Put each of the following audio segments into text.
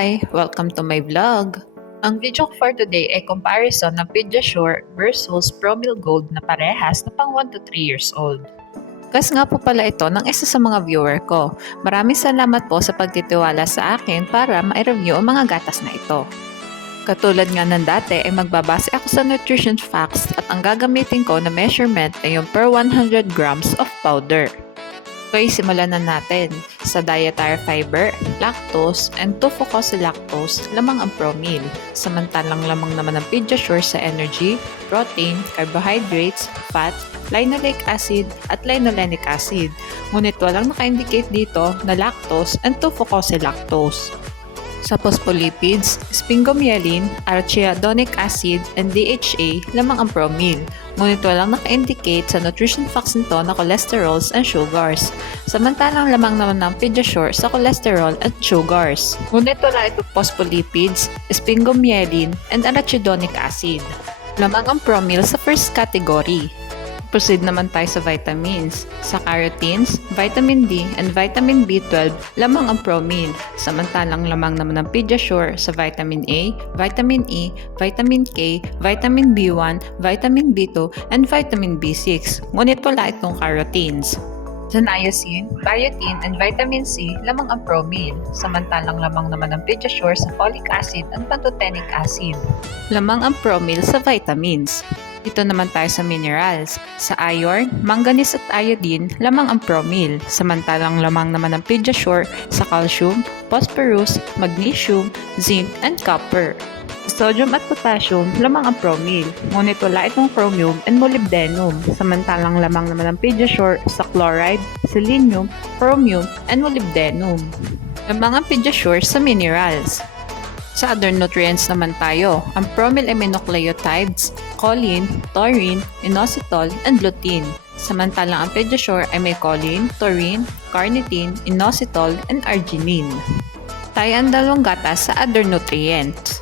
Hi! Welcome to my vlog. Ang video ko for today ay comparison ng Pediasure versus Promil Gold na parehas na pang 1 to 3 years old. Kas nga po pala ito ng isa sa mga viewer ko. Maraming salamat po sa pagtitiwala sa akin para ma-review ang mga gatas na ito. Katulad nga ng dati ay magbabase ako sa nutrition facts at ang gagamitin ko na measurement ay yung per 100 grams of powder. Okay, simulan na natin. Sa dietary fiber, lactose, and tofucosilactose, lamang ang promil. Samantalang lamang naman ang Pediasure sa energy, protein, carbohydrates, fat, linoleic acid, at linolenic acid. Ngunit walang naka-indicate dito na lactose and tofucosilactose. Sa phospholipids, sphingomyelin, arachidonic acid, and DHA lamang ang promil. Ngunit walang naka-indicate sa nutrition facts nito na cholesterols and sugars. Samantalang lamang naman ng Pediasure sa cholesterol at sugars. Ngunit wala ito phospholipids, sphingomyelin, and arachidonic acid. Lamang ang promil sa first category. Proceed naman tayo sa vitamins. Sa carotenes, vitamin D, and vitamin B12 lamang ang promil. Samantalang lamang naman ng Pediasure sa vitamin A, vitamin E, vitamin K, vitamin B1, vitamin B2, and vitamin B6. Ngunit wala itong carotenes. Sa niacin, biotin, and vitamin C lamang ang promil. Samantalang lamang naman ng Pediasure sa folic acid and pantothenic acid. Lamang ang promil sa vitamins. Dito naman tayo sa minerals. Sa iron, manganese at iodine, lamang ang promil. Samantalang lamang naman ang Pediasure sa calcium, phosphorus, magnesium, zinc, and copper. Sa sodium at potassium, lamang ang promil. Ngunit wala itong chromium and molybdenum. Samantalang lamang naman ang Pediasure sa chloride, selenium, chromium, and molybdenum. Lamang ang Pediasure sa minerals. Sa other nutrients naman tayo, ang promil aminonucleotides, choline, taurine, inositol, and lutein. Samantalang ang Pediasure ay may choline, taurine, carnitine, inositol, and arginine. Tayo ang dalawang gatas sa other nutrients.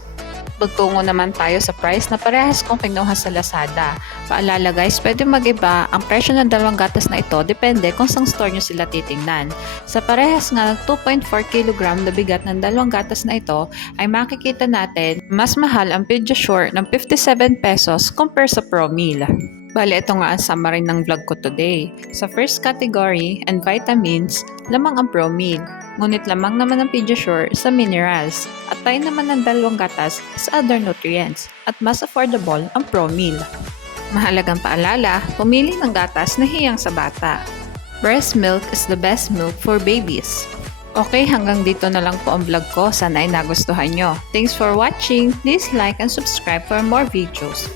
Pagtungo naman tayo sa price na parehas kong kinuha sa Lazada. Paalala guys, pwede mag-iba ang presyo ng dalawang gatas na ito depende kung saan store nyo sila titingnan. Sa parehas nga 2.4 kg na bigat ng dalawang gatas na ito ay makikita natin mas mahal ang Pediasure ng 57 pesos compare sa Promil. Bale, ito nga ang summary ng vlog ko today. Sa first category and vitamins, lamang ang Promil. Ngunit lamang naman ang Pediasure sa minerals at tayo naman ng dalawang gatas sa other nutrients at mas affordable ang Promil. Mahalagang paalala, pumili ng gatas na hiyang sa bata. Breast milk is the best milk for babies. Okay, hanggang dito na lang po ang vlog ko. Sana ay nagustuhan nyo. Thanks for watching. Please like and subscribe for more videos.